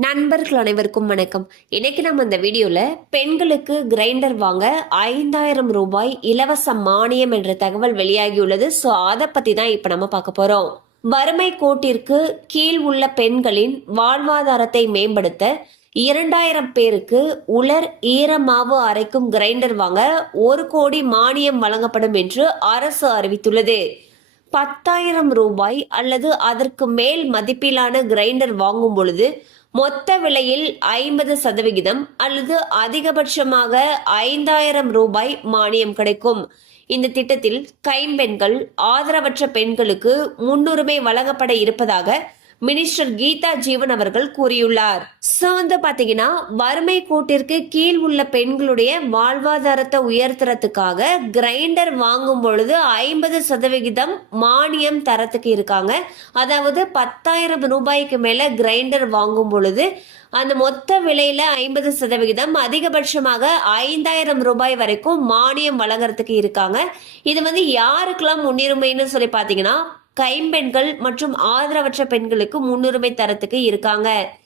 நண்பர்கள் அனைவருக்கும் வணக்கம். இன்னைக்கு நம்ம இந்த வீடியோல பெண்களுக்கு கிரைண்டர் வாங்க 5,000 ரூபாய் இலவச மானியம் என்ற தகவல் வெளியாகியுள்ளது. ஸோ அதை பத்தி தான் இப்ப நம்ம பார்க்க போறோம். வறுமை கோட்டிற்கு கீழ் உள்ள பெண்களின் வாழ்வாதாரத்தை மேம்படுத்த 2,000 பேருக்கு உலர் ஈரமாவு அரைக்கும் கிரைண்டர் வாங்க 1 கோடி மானியம் வழங்கப்படும் என்று அரசு அறிவித்துள்ளது. 10,000 ரூபாய் அல்லது அதற்கு மேல் மதிப்பிலான கிரைண்டர் வாங்கும் பொழுது மொத்த விலையில் 50% அல்லது அதிகபட்சமாக 5,000 ரூபாய் மானியம் கிடைக்கும். இந்த திட்டத்தில் கைம்பெண்கள், ஆதரவற்ற பெண்களுக்கு முன்னுரிமை வழங்கப்பட இருப்பதாக மினிஸ்டர் கீதா ஜீவன் அவர்கள் கூறியுள்ளார். சோ வந்து பாத்தீங்கன்னா வறுமை கோட்டிற்கு கீழ் உள்ள பெண்களுடைய வாழ்வாதாரத்தை உயர்த்துறதுக்காக கிரைண்டர் வாங்கும் பொழுது 50% மானியம் தரத்துக்கு இருக்காங்க. அதாவது 10,000 ரூபாய்க்கு மேல கிரைண்டர் வாங்கும் பொழுது அந்த மொத்த விலையில 50% அதிகபட்சமாக 5,000 ரூபாய் வரைக்கும் மானியம் வழங்குறதுக்கு இருக்காங்க. இது வந்து யாருக்கெல்லாம் முன்னுரிமைன்னு சொல்லி பாத்தீங்கன்னா கைம்பெண்கள் மற்றும் ஆதரவற்ற பெண்களுக்கு முன்னுரிமை தரத்துக்கு இருக்காங்க.